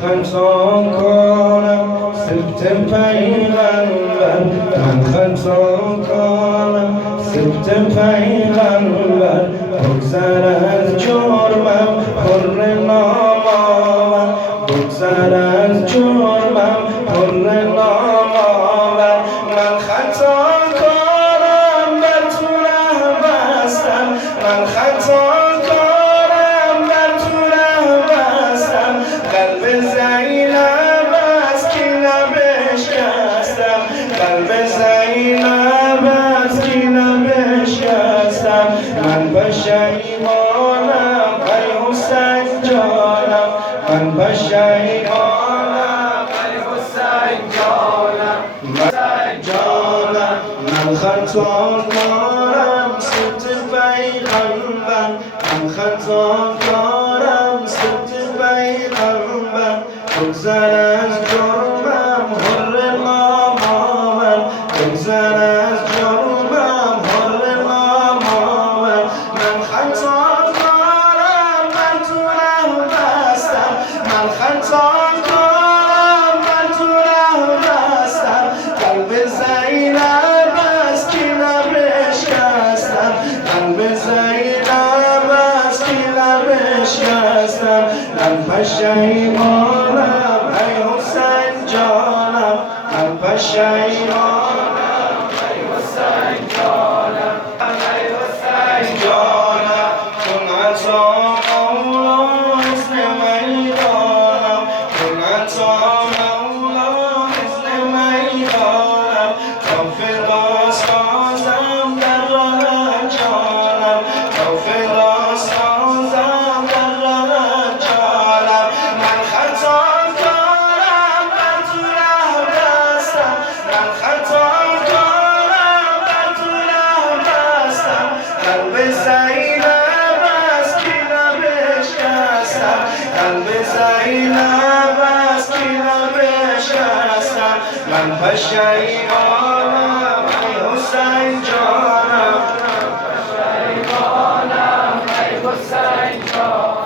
خطا کنم سبت پیغمبر، من خطا کنم سبت پیغمبر، بگذر از جرمم پر نام آور، بگذر از جرمم پر نام آور. من خطا کنم بر تو ره بستم، من خطا کنم بر تو ره بستم، قلب زینب از کینه بشکستم، قلب زینب از کینه بشکستم. من پشیمانم ای حسین جانم، من پشیمانم ای حسین جانم، جانم. من خطا کارم سبت پیغمبر، من خطا کارم سبت پیغمبر، بگذر از جرمم حر نام آور، بگذر از جرمم حر نام آور. من خطا کارم بر تو ره بستم، من خطا کارم بر تو ره بستم، قلب زینب از کینه بشکستم، قلب زینب از کینه بشکستم. من پشیمانم ای حسین جانم، من پشیمانم ای حسین جانم، ای حسین جانم. چون عطا مولا حسن میدانم، چون عطا مولا حسن میدانم، تا فدا سازم در راه جانم، تا فدا سازم در راه جانم. من خطا کارم بر تو ره بستم، من خطا کارم بر تو ره بستم، قلب زینب از کینه بشکستم، قلب زینب از کینه بشکستم. من پشیمانم ای حسین جانم، پشیمانم ای حسین جانم.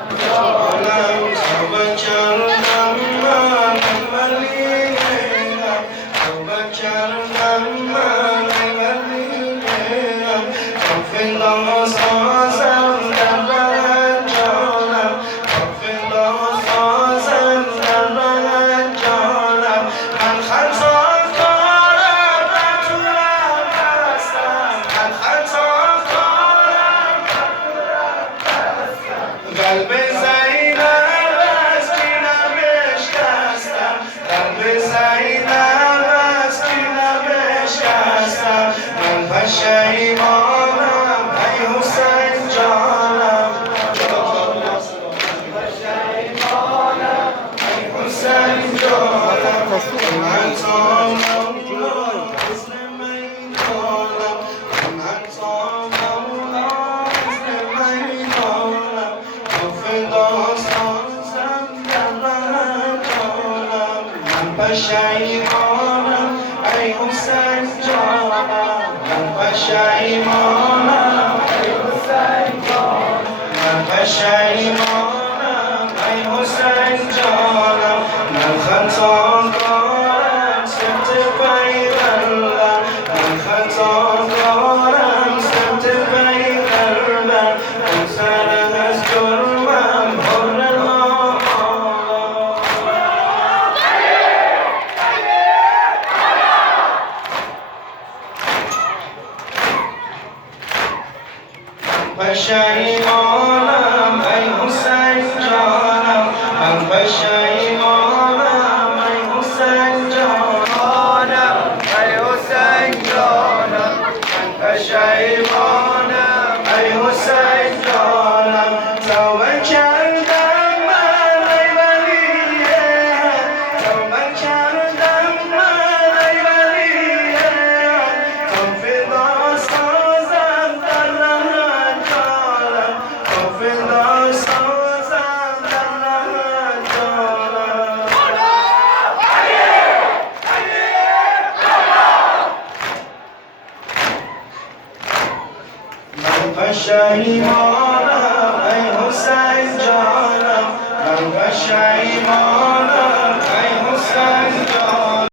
توبه کردم من ولی غیرم، توبه کردم من ولی غیرم، تا فدا سازم در راه جانم، تا فدا سازم در راه جانم. من خطا کارم بر تو ره بستم، من خطا کارم بر تو ره بستم، قلب زینب از کینه بشکستم، قلب زینب از کینه بشکستم. من پشیمانم ای حسین جانم، پشیمانم ای حسین جانم. من تا مولا حسن میدانم، من تا مولا حسن میدانم، تا فدا سازم در راه جانم. من پشیمانم ای حسین جانم، من پشیمانم ای حسین جانم، من پشیمانم ای حسین جانم. من خطا کارم سبت پیغمبر، من خطا کارم سبت پیغمبر، بگذر از جرمم حر نام آور. پشیمانم ای حسین جانم، من پشیمانم ای حسین جانم، ای حسین جانم. من پشیمانم ای حسین جانم. توبه کردم من ای ولی حق، توبه کردم من ای ولی حق، تا فدا سازم در راه جانم، تا فدا سازم در راه جانم. من پشیمانم ای حسین جانم، من پشیمانم.